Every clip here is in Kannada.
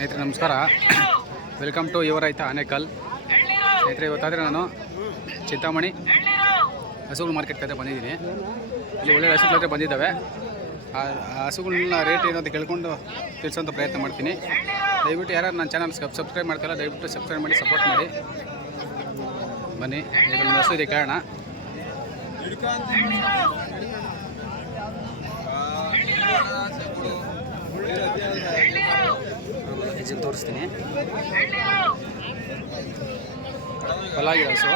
ಸ್ನೇಹಿತರೆ ನಮಸ್ಕಾರ. ವೆಲ್ಕಮ್ ಟು ಯುವ ರೈತ ಆನೇಕಲ್. ಸ್ನೇಹಿತರೆ ಇವತ್ತಾದರೆ ನಾನು ಚಿಂತಾಮಣಿ ಹಸುಗಳು ಮಾರ್ಕೆಟ್ ಕತೆ ಬಂದಿದ್ದೀನಿ. ಇಲ್ಲಿ ಒಳ್ಳೆ ಹಸುಗಳ ಹತ್ರ ಬಂದಿದ್ದಾವೆ. ಆ ಹಸುಗಳನ್ನ ರೇಟ್ ಏನು ಅಂತ ಕೇಳ್ಕೊಂಡು ತಿಳಿಸೋಂಥ ಪ್ರಯತ್ನ ಮಾಡ್ತೀನಿ. ದಯವಿಟ್ಟು ಯಾರು ನನ್ನ ಚಾನಲ್ ಸಬ್ಸ್ಕ್ರೈಬ್ ಮಾಡ್ತಾಯಿಲ್ಲ ದಯವಿಟ್ಟು ಸಬ್ಸ್ಕ್ರೈಬ್ ಮಾಡಿ ಸಪೋರ್ಟ್ ಮಾಡಿ. ಬನ್ನಿ ಈಗ ಒಂದು ಹಸು ಇದೆ ಕೇಳೋಣ. ಹೆಚ್ಚಿನ ತೋರಿಸ್ತೀನಿ. ಹೊಲಾಗಿದೆ ಹಸು.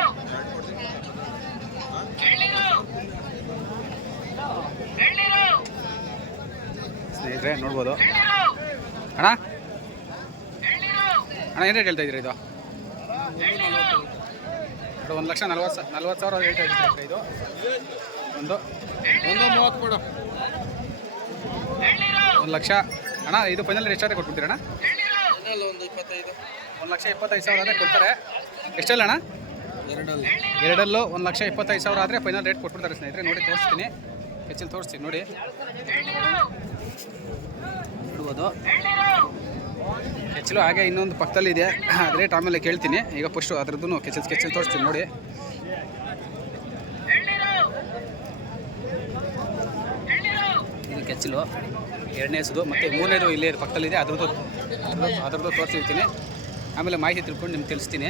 ಸ್ನೇಹಿತರೆ ನೋಡ್ಬೋದು. ಅಣ್ಣ ಅಣ್ಣ ಏನು ರೇಟ್ ಹೇಳ್ತಾ ಇದ್ದೀರಿ? ಇದು 1,40,000 ಹೇಳ್ತಾ ಇದ್ದೀರಿ. ಇದು ಒಂದು 30 ಕೊಡು. 1,00,000 ಅಣ್ಣ. ಇದು ಫೈನಲ್ ಎಷ್ಟಾದ್ರೆ ಕೊಟ್ಬಿಡ್ತೀರಣ್ಣ? 1,25,000 ಆದರೆ ಕೊಡ್ತಾರೆ. ಎಷ್ಟಲ್ಲ ಅಣ್ಣ? ಎರಡಲ್ಲೂ 1,25,000 ಆದರೆ ಫೈನಲ್ ರೇಟ್ ಕೊಟ್ಬಿಡ್ತಾರೆ. ಸ್ನೇಹಿತರೆ ನೋಡಿ ತೋರಿಸ್ತೀನಿ, ಹೆಚ್ಚಿನ ತೋರಿಸ್ತೀನಿ ನೋಡಿ ನೋಡ್ಬೋದು. ಹೆಚ್ಚಲು ಹಾಗೆ ಇನ್ನೊಂದು ಪಕ್ಕದಲ್ಲಿ ಇದೆ, ಅದು ರೇಟ್ ಆಮೇಲೆ ಕೇಳ್ತೀನಿ. ಈಗ ಫಸ್ಟು ಅದ್ರದ್ದು ಕೆಚ್ಚಲು ತೋರಿಸ್ತೀನಿ ನೋಡಿ. ಇದು ಕೆಚ್ಚಲು ಎರಡನೇದು ಮತ್ತು ಮೂರನೇದು ಇಲ್ಲೇ ಪಕ್ಕದಲ್ಲಿದೆ. ಅದರದ್ದು ತೋರಿಸಿರ್ತೀನಿ. ಆಮೇಲೆ ಮಾಹಿತಿ ತಿಳ್ಕೊಂಡು ನಿಮ್ಗೆ ತಿಳಿಸ್ತೀನಿ.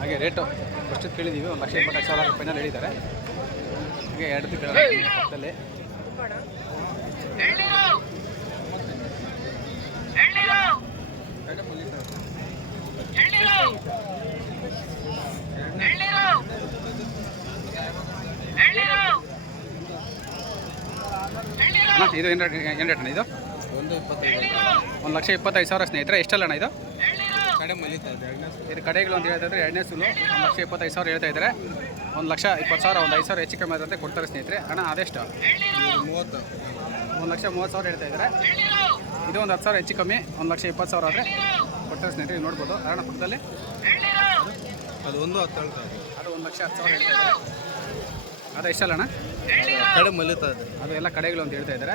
ಹಾಗೆ ರೇಟು ಫಸ್ಟ್ ಕೇಳಿದ್ದೀವಿ. 1,25,000 ಫೈನಲ್ ಹೇಳಿದ್ದಾರೆ. ಹಾಗೆ ಎರಡು ಪಕ್ಕದಲ್ಲಿ ಇದು ಏನು ರೇಟ್ ಅಣ್ಣ? ಇದು 1,25,000 ಸ್ನೇಹಿತರೆ. ಎಷ್ಟಲ್ಲ ಅಣ್ಣ ಇದು? ಇದು ಕಡೆಗಳು ಅಂತ ಹೇಳ್ತಾ ಇದ್ದಾರೆ. ಎರಡನೇ ಸುಲು 1,25,000 ಹೇಳ್ತಾ ಇದ್ದಾರೆ. 1,20,000 ಒಂದು 5,000 ಹೆಚ್ಚು ಕಮ್ಮಿ ಆದಂತೆ ಕೊಡ್ತಾರೆ ಸ್ನೇಹಿತರೆ. ಅಣ್ಣ ಅದೆಷ್ಟು? 1,30,000 ಹೇಳ್ತಾ ಇದ್ದಾರೆ. ಇದು ಒಂದು 10,000 ಹೆಚ್ಚು ಕಮ್ಮಿ 1,20,000 ಆದರೆ ಕೊಡ್ತಾರೆ ಸ್ನೇಹಿತರೆ. ನೋಡ್ಬೋದು. ಅಣ್ಣ ಪಕ್ಕದಲ್ಲಿ ಅದು 1,10,000 ಅದು 1,10,000 ಹೇಳ್ತಾ ಇದ್ದಾರೆ. ಅದು ಎಷ್ಟಲ್ಲ ಅಣ್ಣ? ಕಡೆ ಮಲಿತಾ ಇದೆ. ಅದು ಎಲ್ಲ ಕಡೆಗಳು ಅಂತ ಹೇಳ್ತಾ ಇದ್ದಾರೆ.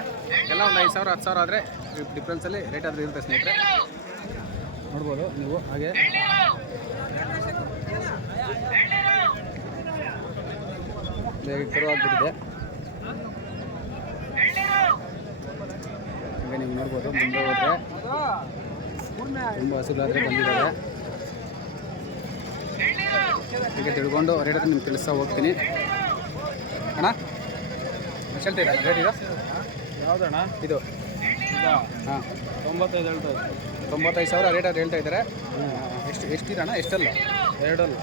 ಎಲ್ಲ ಒಂದು 5,000 10,000 ಆದರೆ ಡಿಫ್ರೆನ್ಸಲ್ಲಿ ರೇಟ್ ಆದರೂ ಇರುತ್ತೆ ಸ್ನೇಹಿತರೆ. ನೋಡ್ಬೋದು ನೀವು. ಹಾಗೆ ಕರು ಆಗಿಬಿಟ್ಟಿದೆ. ಹಾಗೆ ನೀವು ನೋಡ್ಬೋದು. ಮುಂದೆ ಹೋದರೆ ತುಂಬ ಹಸುಗಳಾದರೆ ಬಂದಿದ್ದಾರೆ. ಹೀಗೆ ತಿಳ್ಕೊಂಡು ರೇಟ್ ಹತ್ರ ನಿಮ್ಗೆ ತಿಳಿಸ್ತಾ ಹೋಗ್ತೀನಿ. ಅಣ್ಣ ಎಷ್ಟು ಹೇಳ್ತೀರಾ ರೇಟ್? ಇದು ಯಾವುದಣ್ಣ? ಇದು ಹಾಂ 95 ಹೇಳ್ತಾ ಇದ್ದಾರೆ. 95,000 ರೇಟ್ ಅದು ಹೇಳ್ತಾ ಇದ್ದಾರೆ. ಎಷ್ಟಿದಣ್ಣ? ಎಷ್ಟಲ್ಲ? ಎರಡಲ್ಲ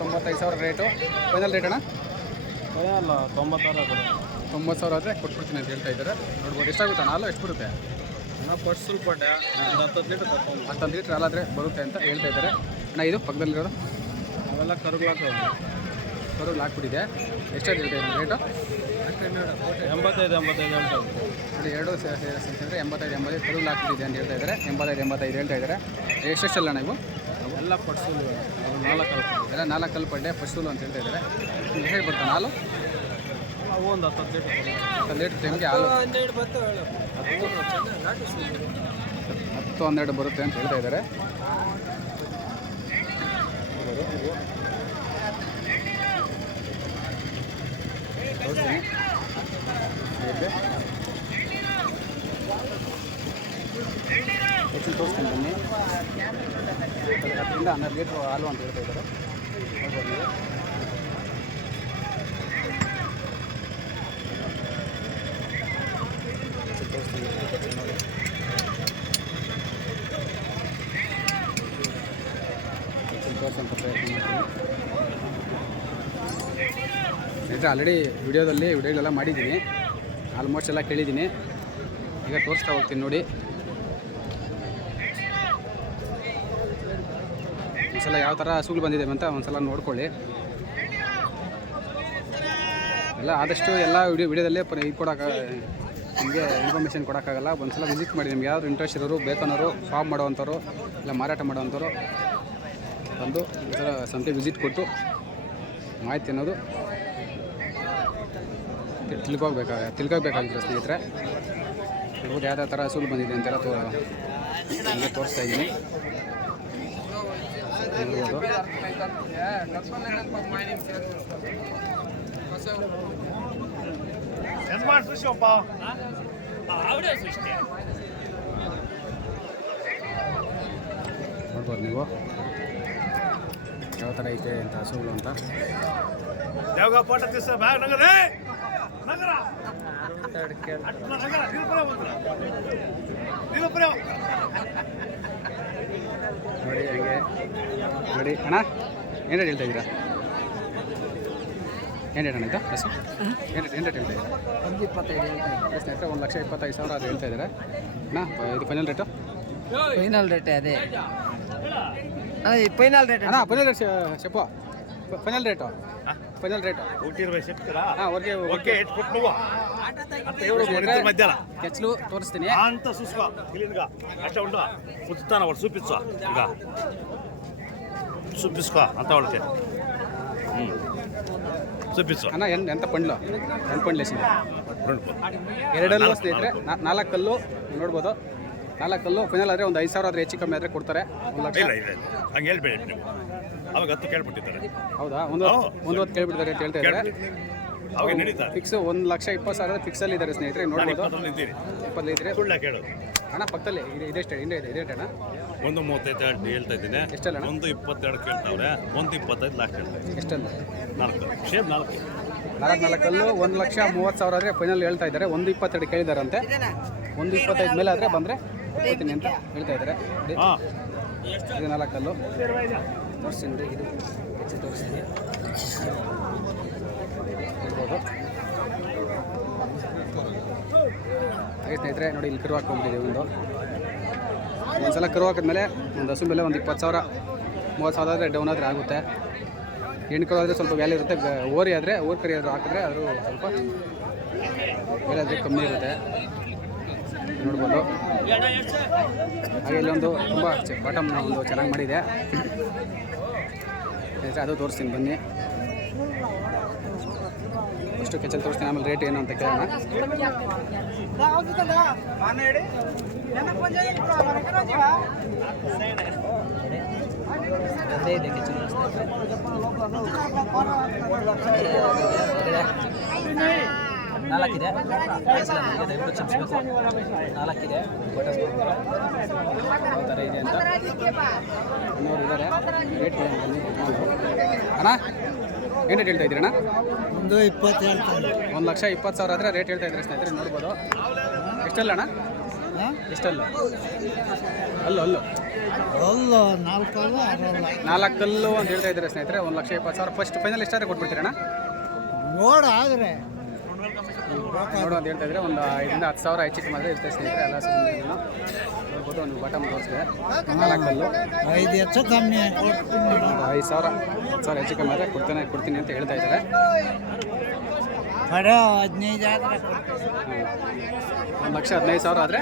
95,000 ರೇಟು. ಫೈನಲ್ ರೇಟ್ ಅಣ್ಣ? ಅಲ್ಲ 90,000 ಆದರೆ ಕೊಟ್ಬಿಡ್ತೀನಿ ಅಂತ ಹೇಳ್ತಾ ಇದ್ದಾರೆ. ನೋಡ್ಬೋದು. ಎಷ್ಟಾಗುತ್ತೆ ಅಣ್ಣ? ಹಾಲು ಎಷ್ಟು ಬರುತ್ತೆ? ಫಸ್ಟ್ ಸ್ವಲ್ಪ 10 ಲೀಟರ್ 10 ಲೀಟ್ರ್ ಹಾಲಾದರೆ ಬರುತ್ತೆ ಅಂತ ಹೇಳ್ತಾ ಇದ್ದಾರೆ. ಅಣ್ಣ ಇದು ಪಕ್ಕದಲ್ಲಿರೋದು ಅವೆಲ್ಲ ಕರುಗಳು ಹಾಕ್ಬಿಟ್ಟಿದೆ. ಎಷ್ಟಾಗಿ ಹೇಳ್ತಾ ಇದ್ದಾರೆ ರೇಟು? 85 ಹೇಳ್ತಾರೆ. ನೋಡಿ ಎರಡು ಸೇರಿಸ್ತಂದರೆ 85 ಕರುಗಳು ಹಾಕ್ಬಿಟ್ಟಿದೆ ಅಂತ ಹೇಳ್ತಾ ಇದ್ದಾರೆ. 85 ಹೇಳ್ತಾ ಇದ್ದಾರೆ. ಎಷ್ಟೆಷ್ಟಲ್ಲ ಅಣ್ಣ ಇವು? ಎಲ್ಲ ಪಡ್ಸೂಲು ಎಲ್ಲ 4 ಕಲ್ಲು ಪಡ್ಡೆ ಪಡ್ಸೂಲು ಅಂತ ಹೇಳ್ತಾ ಇದ್ದಾರೆ. ಹೇಗೆ ಬರ್ತಾನೆ ಹಾಲು? ಅವು ಒಂದು 10 ಲೀಟ್ರ್ ಟೈಮ್ಗೆ ಹಾಲು 10-12 ಬರುತ್ತೆ ಅಂತ ಹೇಳ್ತಾ ಇದ್ದಾರೆ. ತೋರಿಸ್ತೀನಿ. ಹೆಚ್ಚಿನ ತೋರಿಸ್ತೀನಿ ಬನ್ನಿ. 10ರಿಂದ 12 ಲೀಟ್ರ್ ಹಾಲು ಅಂತ ಹೇಳ್ತಾ ಇದ್ದಾರೆ. ನೋಡ್ಬೋದು ನೀವು. ತೋರಿಸ್ತೀನಿ ನೋಡಿ. ಹೆಚ್ಚಿನ ತೋರಿಸೋಂಥ ಪ್ರಯತ್ನ ಮಾಡ್ತೀನಿ. ಸ್ನೇಹಿತರೆ ಆಲ್ರೆಡಿ ವಿಡಿಯೋಗಳೆಲ್ಲ ಮಾಡಿದ್ದೀನಿ. ಆಲ್ಮೋಸ್ಟ್ ಎಲ್ಲ ಕೇಳಿದ್ದೀನಿ. ಈಗ ತೋರಿಸ್ತಾ ಹೋಗ್ತೀನಿ ನೋಡಿ. ಒಂದ್ಸಲ ಯಾವ ಥರ ಹಸುಗಳು ಬಂದಿದೆ ಅಂತ ಒಂದ್ಸಲ ನೋಡ್ಕೊಳ್ಳಿ. ಎಲ್ಲ ಆದಷ್ಟು ಎಲ್ಲ ವಿಡಿಯೋದಲ್ಲೇ ಇದು ಕೊಡೋಕೆ ನಿಮಗೆ ಇನ್ಫಾರ್ಮೇಷನ್ ಕೊಡೋಕ್ಕಾಗಲ್ಲ. ಒಂದು ಸಲ ವಿಸಿಟ್ ಮಾಡಿ. ನಿಮ್ಗೆ ಯಾರು ಇಂಟ್ರೆಸ್ಟ್ ಇರೋರು ಬೇಕನ್ನೋರು ಫಾರ್ಮ್ ಮಾಡೋವಂಥವ್ರು ಇಲ್ಲ ಮಾರಾಟ ಮಾಡೋವಂಥವ್ರು ಬಂದು ಈ ಥರ ಸಂತೆ ವಿಸಿಟ್ ಕೊಟ್ಟು ಮಾಹಿತಿ ಅನ್ನೋದು ತಿಳ್ಕೊಬೇಕಾಗಿತ್ತು ಸ್ನೇಹಿತರೆ. ನೋಡ್ಬೋದು ಯಾವ್ಯಾವ ಥರ ಹಸುಗಳು ಬಂದಿದೆ ಅಂತೆಲ್ಲ ನಿಮಗೆ ತೋರಿಸ್ತಾ ಇದ್ದೀನಿ. ನೋಡ್ಬೋದು ನೋಡ್ಬೋದು ನೀವು ಯಾವ ಥರ ಐತೆ ಅಂತ ಹಸುಗಳು ಅಂತ. ನೋಡಿ ಹಂಗೆ ನೋಡಿ ಅಣ್ಣ ಏನು ರೇಟ್ ಹೇಳ್ತಾ ಇದ್ದೀರಾ? ಏನು ರೇಟ್ ಅಣ್ಣ ಇದು ಹಸು ಏನು ರೇಟ್ ಹೇಳ್ತಾ ಇದ್ದೀರಾ? 125 ಸ್ನೇಹಿತರೆ 1,25,000 ಅದು ಹೇಳ್ತಾ ಇದ್ದಾರೆ ಅಣ್ಣ. ಇದು ಫೈನಲ್ ರೇಟು? ಫೈನಲ್ ರೇಟ್ ಅದೇ ಫೈನಲ್ ರೇಟ್ ಅಣ್ಣ ಫೈನಲ್ ರೇಟ್ ಶೆಪ್ಪು ಫೈನಲ್ ರೇಟು ಹಾಂ ಓಕೆ ಕೆಚ್ಚಲು ತೋರಿಸ್ತೀನಿ అంత చూసుకో క్లీన్గా అట్లా ఉండు ఉత్తాన వాడు చూపించు ఇంకా చూపించుకో అంత వాళ్ళకి చూపించు ಅಣ್ಣ ಎಂತ ಪಂಡ್ಲು ಲೇಸಿದೆ రెండు ಎರಡಲ್ಲೂ ಸ್ನೇಹಿತರೆ 4 ಕಲ್ಲು ನೋಡ್ಬೋದು. 4 ಕಲ್ಲು ಫೈನಲ್ ಆದರೆ ಒಂದು 5,000 ಆದರೆ ಹೆಚ್ಚು ಕಮ್ಮಿ ಆದರೆ ಕೊಡ್ತಾರೆ. 1 ಲಕ್ಷ ಇಲ್ಲ ಇಲ್ಲ ಹಂಗೆ ಹೇಳ್ಬೇಡಿ ನೀವು ಅವಾಗ 10 ಕೇಳ್ಬಿಟ್ಟಿದ್ದಾರೆ. ಹೌದಾ? ಒಂದು ಹೊತ್ತು ಕೇಳ್ಬಿಡ್ತಾರೆ ಅಂತ ಹೇಳ್ತಾ ಇದ್ದಾರೆ. ಅವಾಗ ನಡೀತಾರೆ ಫಿಕ್ಸ್ 1,20,000 ಫಿಕ್ಸಲ್ಲಿ ಇದ್ದಾರೆ ಸ್ನೇಹಿತರೆ. ನೋಡ್ಬೋದು 20 ಇದ್ರೆ ಸುಳ್ಳ ಕೇಳು ಅಣ್ಣ ಪಕ್ಕದಲ್ಲಿ ಇದೆಷ್ಟು ಇದೇ ಅಣ್ಣ 1.35 ಹೇಳ್ತಾ ಇದ್ದೀನಿ. ಎಷ್ಟಲ್ಲ 1.22 ಕೇಳ್ತಾವ್ರೆ. 1.25 ಲಾಸ್ಟ್ ಹೇಳ್ತಾ ಇದ್ದೀನಿ. ಎಷ್ಟಲ್ಲ 4 ಶೇಪ್ 4 ಕಲ್ಲು 1,30,000 ಆದರೆ ಫೈನಲ್ ಹೇಳ್ತಾ ಇದ್ದಾರೆ. 1.22 ಕೇಳಿದಾರಂತೆ. 1.25 ಮೇಲೆ ಆದರೆ ಬಂದರೆ ಕೊಡ್ತೀನಿ ಅಂತ ಹೇಳ್ತಾ ಇದ್ದಾರೆ. ಹಾಂ ಇದು 4 ಕಲ್ಲು ತೋರಿಸ್ತೀನಿ ನೋಡಿ. ಇದು ಹೆಚ್ಚು ತೋರಿಸ್ತೀನಿ ಇರ್ಬೋದು. ಹಾಗೆ ಸ್ನೇಹಿತರೆ ನೋಡಿ ಇಲ್ಲಿ ಕರು ಹಾಕೊಂಡ್ಬಿಟ್ಟಿದೆ. ಒಂದ್ಸಲ ಕರು ಹಾಕಿದ್ಮೇಲೆ ಒಂದು ಹಸು ಮೇಲೆ ಒಂದು 20,000 30,000 ಆದರೆ ಡೌನ್ ಆದರೆ ಆಗುತ್ತೆ. ಹೆಣ್ಣು ಕರು ಆದರೆ ಸ್ವಲ್ಪ ವ್ಯಾಲ್ಯೂ ಇರುತ್ತೆ. ಓರಿ ಆದರೆ ಓರ್ ಕರಿ ಆದರೂ ಹಾಕಿದ್ರೆ ಅದು ಸ್ವಲ್ಪ ವ್ಯಾಲ್ಯೂ ಆದರೆ ಕಮ್ಮಿ ಇರುತ್ತೆ ನೋಡ್ಬೋದು. ಹಾಗೆ ಇಲ್ಲೊಂದು ತುಂಬ ಬಾಟಮ್ ಒಂದು ಚೆನ್ನಾಗಿ ಮಾಡಿದೆ ಸ್ನೇಹಿತರೆ, ಅದು ತೋರಿಸ್ತೀನಿ ಬನ್ನಿ. ಅಷ್ಟು ಕೆಚ್ಚಲ್ಲಿ ತೋರಿಸ್ತೀನಿ, ಆಮೇಲೆ ರೇಟ್ ಏನು ಅಂತ ಕೇಳೋಣ. ನಾಲ್ಕಿದೆ ದಯವಿಟ್ಟು ಕ್ಷಮಿಸಬೇಕು. 4 ಯಾವ ಥರ ಇದೆ ಅಂತ ಇನ್ನೋರು ಇದ್ದಾರೆ. ರೇಟ್ ಅಣ್ಣ ಏನು ರೇಟ್ ಹೇಳ್ತಾ ಇದ್ದೀರಿ ಅಣ್ಣ? 1,20,000 ಆದರೆ ರೇಟ್ ಹೇಳ್ತಾ ಇದ್ದಾರೆ ಸ್ನೇಹಿತರೆ. ನೋಡ್ಬೋದು. ಎಷ್ಟಲ್ಲ ಅಣ್ಣ? ಎಷ್ಟಲ್ಲ ಅಲ್ಲು 4 ಕಲ್ಲು ಅಂತ ಹೇಳ್ತಾ ಇದ್ದಾರೆ ಸ್ನೇಹಿತರೆ. 1,20,000 ಫಸ್ಟ್ ಫೈನಲ್ ಎಷ್ಟಾದ್ರೆ ಕೊಟ್ಬಿಡ್ತೀರಣ್ಣ? ನೋಡು ಅಂತ ಹೇಳ್ತಾ ಇದ್ರೆ ಒಂದು 5,000 10,000 ಹೆಚ್ಚು ಕಮ್ಮಿ ಆದರೆ ಇರ್ತದೆ ಸ್ನೇಹಿತರೆ. ಎಲ್ಲ ಸುಮ್ಮನೆ ನೋಡ್ಬೋದು. ಒಂದು ಬಾಟಮ್ ತೋರಿಸಿದೆ 4 ಕಲ್ಲು 5 ಹೆಚ್ಚು ಕಮ್ಮಿ 5,000 10,000 ಹೆಚ್ಚು ಕಮ್ಮಿ ಆದರೆ ಕೊಡ್ತೀನಿ ಅಂತ ಹೇಳ್ತಾ ಇದ್ದಾರೆ. 15 1,15,000 ಆದರೆ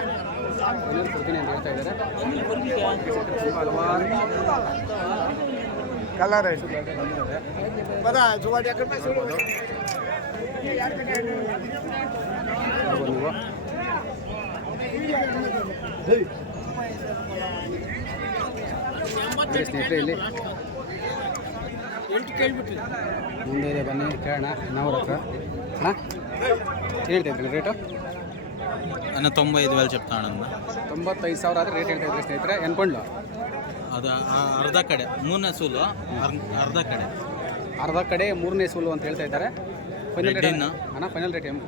ಕೊಡ್ತೀನಿ ಅಂತ ಹೇಳ್ತಾ ಇದ್ದಾರೆ. ಹಲವಾರು ಕಲರ್ ಸ್ನೇಹಿತರೆ ಇಲ್ಲಿ ಮುಂದೆ ಇದೆ, ಬನ್ನಿ ಕೇಳೋಣ ನಾವು ಹತ್ರ. ಅಣ್ಣ ಹೇಳ್ತಾ ಇದ್ದೀನಿ ರೇಟು? 95,000 చెప్తాను. 95,000 ಆದರೆ ರೇಟ್ ಹೇಳ್ತಾ ಇದ್ದಾರೆ ಸ್ನೇಹಿತರೆ. ಎನ್ಕೊಂಡು ಅದು ಅರ್ಧ ಕಡೆ 3ನೇ ಸೂಲು ಅರ್ಧ ಕಡೆ 3ನೇ ಸೂಲು ಅಂತ ಹೇಳ್ತಾ ಇದ್ದಾರೆ. ಫೈನಲ್ ರೇಟ್ ರೆಡ್ಡಿನ? ಅಣ್ಣ ಫೈನಲ್ ರೇಟ್ ಏನು?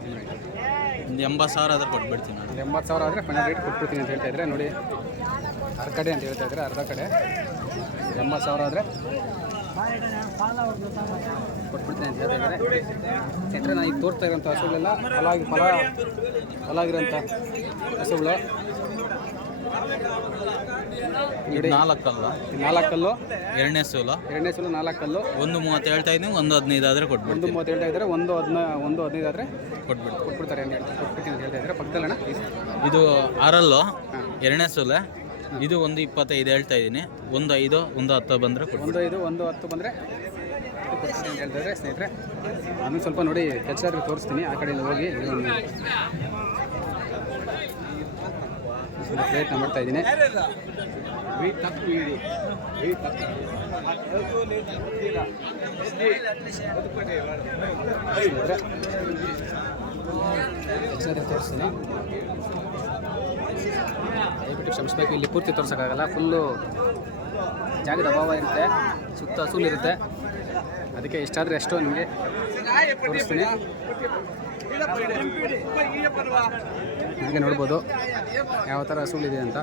ಒಂದು 80,000 ಆದ್ರೆ ಕೊಟ್ಬಿಡ್ತೀನಿ ನಾನು. 80,000 ಆದರೆ ಫೈನಲ್ ರೇಟ್ ಕೊಟ್ಬಿಡ್ತೀನಿ ಅಂತ ಹೇಳ್ತಾ ಇದ್ದಾರೆ. ನೋಡಿ ಅರ್ಧ ಕಡೆ ಅಂತ ಹೇಳ್ತಾ ಇದ್ದಾರೆ. ಅರ್ಧ ಕಡೆ 80,000 ಆದರೆ ಕೊಟ್ಬಿಡ್ತೀನಿ ಅಂತ ಹೇಳ್ತಾ ಇದ್ದಾರೆ ಸ್ನೇಹಿತರೆ. ನಾನು ಈಗ ತೋರಿಸ್ತಾ ಇರೋಂಥ ಹಸುಗಳೆಲ್ಲ ಫಲಾಗಿರೋಂಥ ಹಸುಗಳು. ನೋಡಿ 4 ಕಲ್ಲ 4 ಕಲ್ಲು 2ನೇ ಸೂಲು 4 ಕಲ್ಲು 1.30 ಹೇಳ್ತಾ ಇದ್ದೀನಿ. 1.15 ಆದ್ರೆ ಕೊಟ್ಬಿಡ್ತೀನಿ. 1.30 ಹೇಳ್ತಾ ಇದ್ದಾರೆ. 1.15 ಆದರೆ ಕೊಟ್ಬಿಡ್ತೀನಿ. ಕೊಟ್ಬಿಡ್ತಾರೆ ಅಂತ ಕೊಟ್ಬಿಡ್ತೀನಿ ಅಂತ ಹೇಳ್ತಾ ಇದ್ದಾರೆ. ಪಕ್ಕದಲ್ಲಣ್ಣ ಇದು 6 2ನೇ ಸೂಲೆ ಇದು ಒಂದು 25 ಹೇಳ್ತಾ ಇದ್ದೀನಿ. ಒಂದು 5 ಒಂದು 10 ಬಂದರೆ ಕೊಟ್ಬಿಡ್ತೀನಿ. 1 5 1 10 ಬಂದರೆ ಕೊಡ್ತೀನಿ ಅಂತ ಹೇಳ್ತಾರೆ ಸ್ನೇಹಿತರೆ. ಆಮೇಲೆ ಸ್ವಲ್ಪ ನೋಡಿ ಹೆಚ್ಚಾಗಿ ತೋರಿಸ್ತೀನಿ ಆ ಕಡೆಯಿಂದ ಹೋಗಿ ಇದೊಂದು ಪ್ರಯತ್ನ ಮಾಡ್ತಾ ಇದ್ದೀನಿ. ಹೆಚ್ಚಾಗಿ ತೋರಿಸ್ತೀನಿ, ದಯವಿಟ್ಟು ಕ್ಷಮಿಸ್ಬೇಕು. ಇಲ್ಲಿ ಪೂರ್ತಿ ತೋರ್ಸೋಕ್ಕಾಗಲ್ಲ, ಫುಲ್ಲು ಜಾಗದ ಅಭಾವ ಇರುತ್ತೆ, ಸುತ್ತ ಹಸುಲಿರುತ್ತೆ. ಅದಕ್ಕೆ ಎಷ್ಟಾದರೆ ಅಷ್ಟು ನಿಮಗೆ ತೋರಿಸ್ತೀನಿ. ನಿಮಗೆ ನೋಡ್ಬೋದು ಯಾವ ಥರ ಹಸುಗಳಿದೆ ಅಂತ.